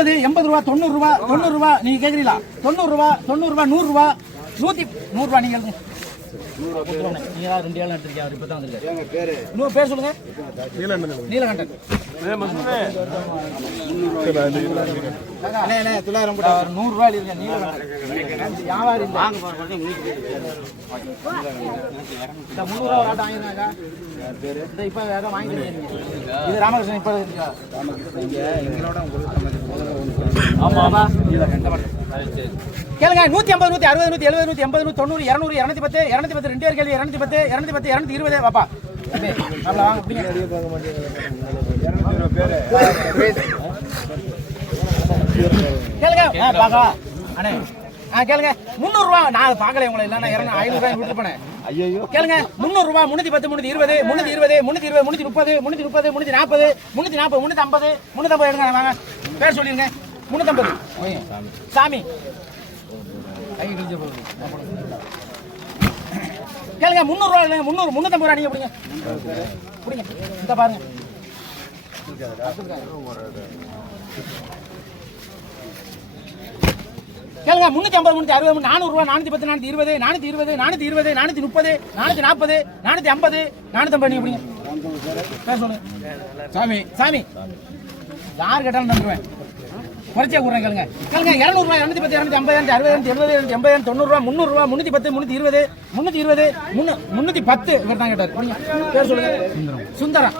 80 ரூபா 90 ரூபா 90 ரூபா நீங்க கேக்குறீங்களா? 90 ரூபா 90 ரூபா 100 ரூபா 100 ரூபா நீங்க நீங்க ரெண்டு ஏழு எடுத்துருக்கீங்க. அவர் இப்பதான் வந்திருக்காரு. இன்னொரு பேர் சொல்லுங்க. நீலகண்டன். தொள்ளாயிரம் 100 ரூபாய் இருங்க. நீலகண்டன் வியாபாரி 300 ரூபா ஒரு ஆட்டம் வாங்கிருக்காங்க. இப்ப வேற வாங்கிட்டு இது ராமகிருஷ்ணன் இப்ப எங்களோட கேளுங்க. 150 160 170 180 190 200 210 210 ரெண்டு பேர் கேள்வி 210 210 220 வாப்பா கேளுங்க பாக்கா அண்ணே கேளுங்க. 300 ரூபா நான் பாக்கல உங்களை இல்ல 500 ரூபாய் விட்டு போனேன். ஐயோ கேளுங்க. 300 ரூபா 310 320 320 320 330 330 340 340 350 350 எடுங்க வாங்க. பேர் சொல்லிருங்க. 350 சாமி கேளுங்க. 300 ரூபா இல்லைங்க 300 350 ரூபா நீங்க பிடிங்க பிடிங்க. இந்த பாருங்க கேளுங்க. 350 360 400 ரூபா 410 420 420 420 430 440 450 450 நீங்க பிடிங்க. பேர் சொல்லுங்க. சாமி சாமி யார் கேட்டாலும் நம்புவேன். குறைச்சே கூடுறேன். கேளுங்க கேளுங்க. 200 ரூபாய் 210 250 260 270 80 90 ரூபா 300 ரூபா 310 320 320 310 இவர் தான் கேட்டார். பேர் சொல்லுங்க. சுந்தரம்.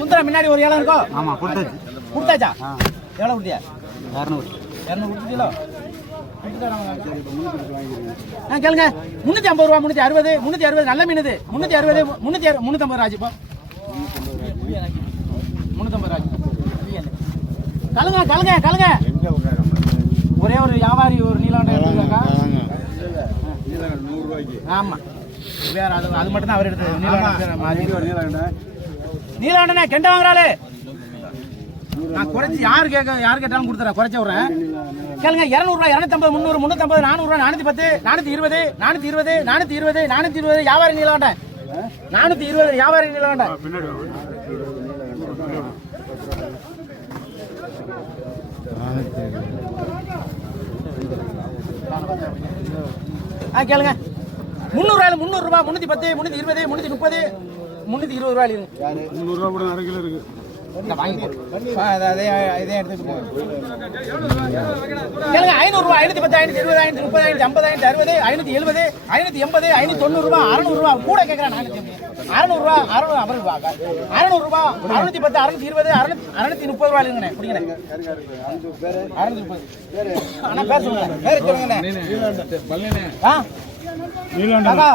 சுந்தரம் முன்னாடி ஒரு ஏழம் இருக்கோ? ஆமா கொடுத்தாச்சு. கொடுத்தாச்சா? எவ்வளவு கொடுத்தியா? 200 கொடுத்தீங்களோ? கேளுங்க. 350 ரூபா 360 360 நல்ல மீன் இது 360 350 ராஜ். இப்போ 350 ராஜ். கலுங்க கலுங்க கலுங்க. ஒரே ஒரு வியாபாரி ஒரு நீலாண்ட எடுத்துக்கா. ஆமா வேற அது மட்டும் தான் அவர் எடுத்தது. நீலாண்டனே கெண்ட வாங்குறாளே. நான் குறைச்சி யார் கேட்டாலும் கொடுத்துறேன். குறைச்ச விடுறேன். கேளுங்க. 200 ரூபாய் 250 300 350 400 ரூபாய் 410 420 420 420 420 வியாபாரி நீலாண்ட 420 வியாபாரி நீலாண்ட. கேளுங்க. 300 ரூபாய் 300 ரூபாய் 310 320 330 320 ரூபாய் இருக்கு. 300 ரூபாய் கூட அரை கிலோ இருக்கு. அதே எடுத்துட்டு போங்க. கேளுங்க. 500 ரூபாய் 510 520 530 550 560 570 580 ரூபாய் 600 ரூபாய் கூட கேட்கறேன். 600 ரூபாய் 600 ரூபாய் 610 620 630 ரூபாய் இல்லைங்கண்ணே. பிடிங்கண்ணே. 630 அண்ணா பேர் சொல்லுங்க. பேர் சொல்லுங்கண்ணே. நீலாண்டா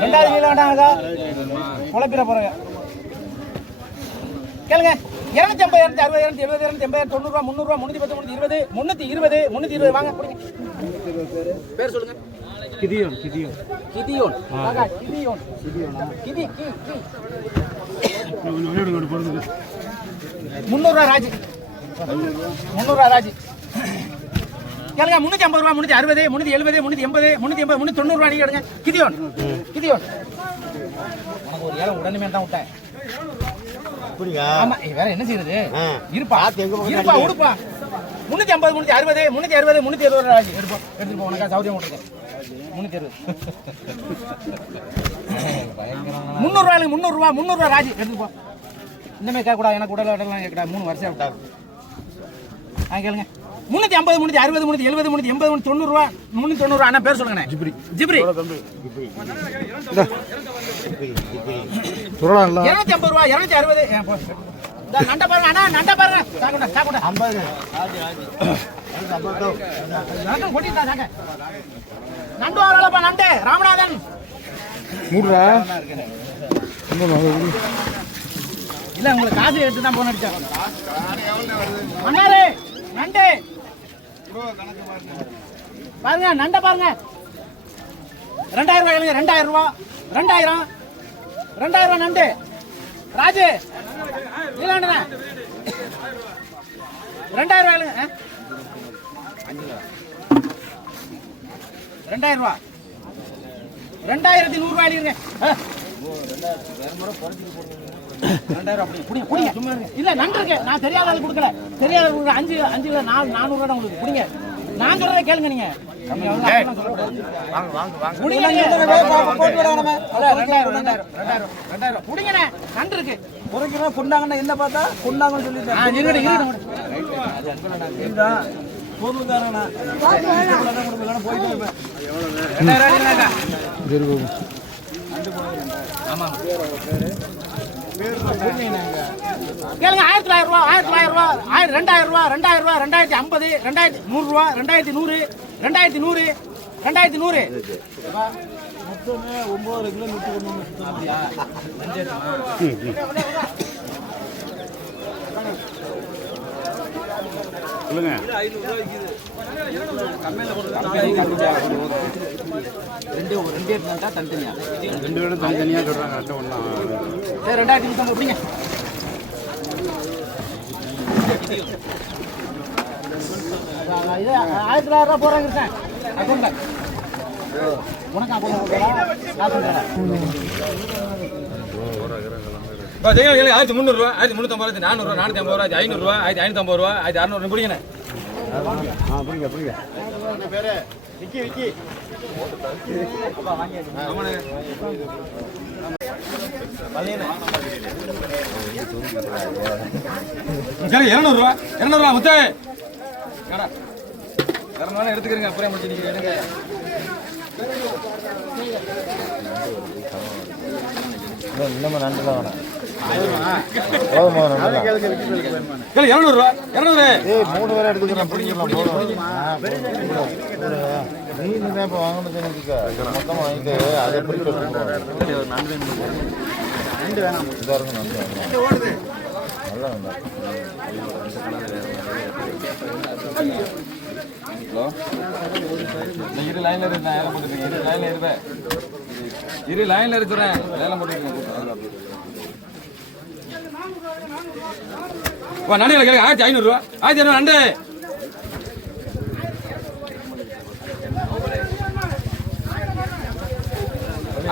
ரெண்டாவது நீலாண்டாங்க குழப்பிட போறேங்க. கேளுங்க. 250 260 270 280 90 ரூபாய் 300 ரூபாய் 310 320 320 வாங்க. பேர் சொல்லுங்க. கிதியோன் கிதியோன் கிதியோன் காகா கிதியோன் கிதி கி கி 300 ரூபாய் ராஜ் 300 ரூபாய் ராஜ். கேளுங்க. 350 ரூபாய் 360 370 380 380 390 ரூபாய் நீங்க எடுங்க. கிதியோன் கிதியோன் உனக்கு ஒரு ஏழை உடனே தான் விட்டேன். ஆமா வேற என்ன செய்யறது? இருப்பா இருப்பா உடுப்பா. 350 360 360 370 ராஜ் எடுப்போம். எடுத்துட்டு போ. உனக்கா சௌரியம் போட்டுருக்கேன். 360 300 ரூபாய் 300 ரூபாய் 300 ரூபாய் ராஜ் எடுத்துட்டு போ. இன்னமே கேட்க கூடாது. எனக்கு உடல் உடலாம் கேட்க 3 வருஷம் விட்டாரு. கேளுங்க. 350 360 370 380 90 ரூபாய் 390 ரூபாய். அண்ணா பேர் சொல்லுங்க. ஜிப்ரி ஜிப்ரி 250 ரூபாய் 260 நண்ட பாருங்க. அண்ணா நண்ட பாருங்க. சாக்குண்டா சாக்குண்டா 50 கொட்டிட்டா சாங்க. நண்டு வரலப்பா நண்டு ராமநாதன் மூடுறா இல்ல உங்களுக்கு காசு எடுத்து தான் போன் அடிச்சா. அண்ணாரே நண்டு பாருங்க. நண்ட பாருங்க. 2000 ரூபாய் 2000 ரூபாய் 2000 2000 நண்டு ராஜு நீலாண்டன 2000 ரூபாய் 2000 ரூபாய் 2100 ரூபாய் இருங்க. 2000 அப்படி குடிங்க சும்மா இல்ல நண்டு இருக்கு. நான் தெரியாத ஆளு கொடுக்கல. தெரியாத கொடுக்குற 5 இல்ல 400 ரூபா உங்களுக்கு குடிங்க. நான் சொல்றதை கேளுங்க நீங்க. குடிங்கண்ணே நண்டு இருக்கு. குறைக்கிறோம் கொண்டாங்கன்னா என்ன பார்த்தா கொண்டாங்கன்னு சொல்லிட்டு பொருளுக்காரண்ணா போயிட்டு இருப்பேன். 2000 ஆமாம் கேளுங்க. 1900 ரூபா 2000 ரூபா 2000 ரூபா 2000 ரூபா 2050 2100 ரூபா 2100 2100 2100 மொத்தமே 9 கிலோ 101 சொல்லுங்க. 2 பேரும் தனித்தனியா சொல்றாங்க. அட்டை ஒண்ணா 2050 அப்படிங்க. இது 1900 ரூபா போறாங்க சார். அக்கௌண்ட்ல உனக்கு அக்கௌண்ட் காசு தரேன். 1300 ரூபா 1350 400 ரூபா 450 ரூபா 500 ரூபா 550 ரூபா 600 பிடிங்கண்ணே. புரியுங்க. விக்கி சரி 200 ரூபா முத்து கடா 200 எடுத்துக்கிறீங்க. அப்புறம் முடிச்சு நீங்க எடுங்க. இன்னும் நண்டு தான் வேணாம். 200 ரூபா 200 3 பேரை எடுத்துக்கிறேன். பிடிக்கலாம் போதும். மீன் தான் இப்போ வாங்கணும்னு மொத்தமாக வாங்கிட்டு அதை பிடிக்க நண்டு வேணாம். இதாக இருக்கும் நண்டு நல்லா வேண்டாம். ஹலோ இரு லைன்ல இருக்கு. ஏலம் போட்டுருக்கேன். இரு லைன்ல இருக்கிறேன். ஏலம் போட்டுருக்கேன். நண்டு கேட்க 1500 ரூபா 1500 நண்டு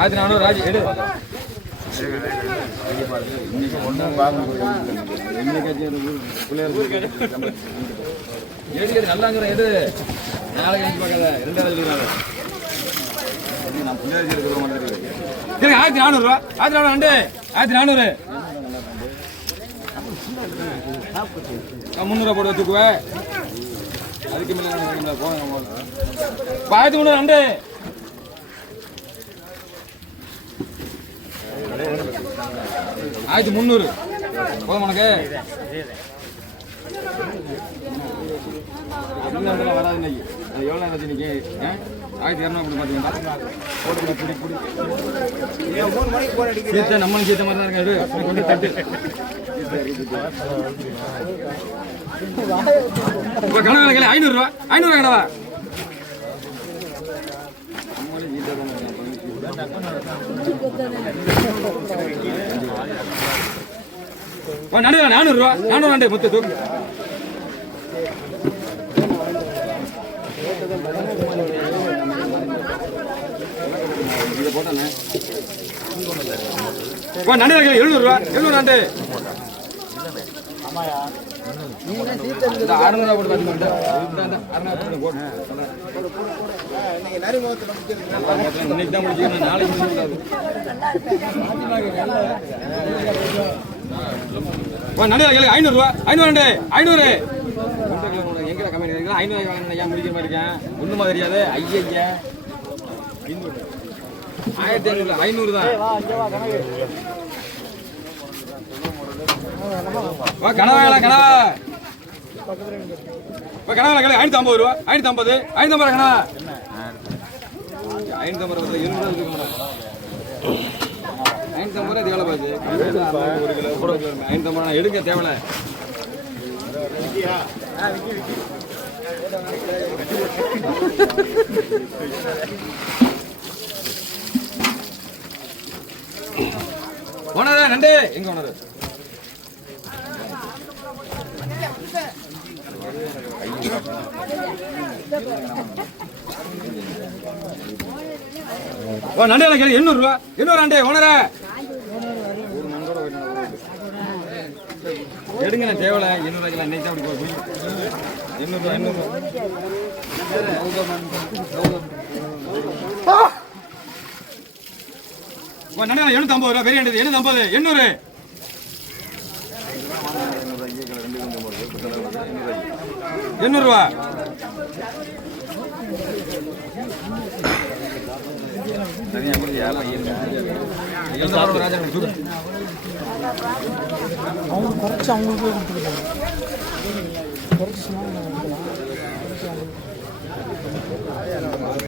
1400 ராஜி எடு. ஒன்றும் பார்க்க எடு நல்லாங்கிறேன். எடு நாளைக்கு நினைச்சு பார்க்காத 2000 நான் புள்ளியாரி இருக்கிற மாதிரி 1400 ரூபா 1400 நண்டு 1400 300 போட்டு வச்சுக்குவேன். அதுக்கு மேலே போங்க 1300 நண்டு 1300 போதும் உனக்கு. வராது இன்னைக்கு. எவ்வளோ நேரம் இன்னைக்கு 1200 பார்த்தீங்கன்னா சீத்த நம்மளும் சீத்த மாதிரி தான் இருக்காரு. கொஞ்சம் தட்டு கனவா கேள்வி 500 ரூபா 500 கனவா நடு 400 ரூபா 400 நண்டு மொத்த தூக்கு. நண்டு 700 ரூபா 700 நண்டு 600 போட்டு இன்னைக்கு தான் முடிச்சு நாளைக்கு நண்டு 500 ரூபா 500 நண்டு 500 எங்க கம்மி 500 வாங்கினா முடிக்கிற மாதிரி இருக்கேன். ஒண்ணுமா தெரியாது. ஐயா 1500 500 தான். கனவா கனவா கனவா 550 ரூபா 550 550 கனவா 550 ரூபா 20 ரூபா 550 ரூபா தேவை பாச்சு 550 ரூபா எடுக்க தேவையில்ல. ஓனரா நண்டு எங்க ஓனரு நண்டு 800 ரூபா 800 நண்டு ஓனரா ஒரு நண்டோட எடுங்க நான் தேவையில்ல 800 இன்னைக்கு தான் அப்படி போய் 800 நடுங்க 750 ரூபா பெரிய 750 800 800 ரூபா சரியா முடிஞ்சு ராஜா சூப்பர் அவங்க குறைச்சி அவங்களுக்கே கொடுத்துருக்காங்க குறைச்சி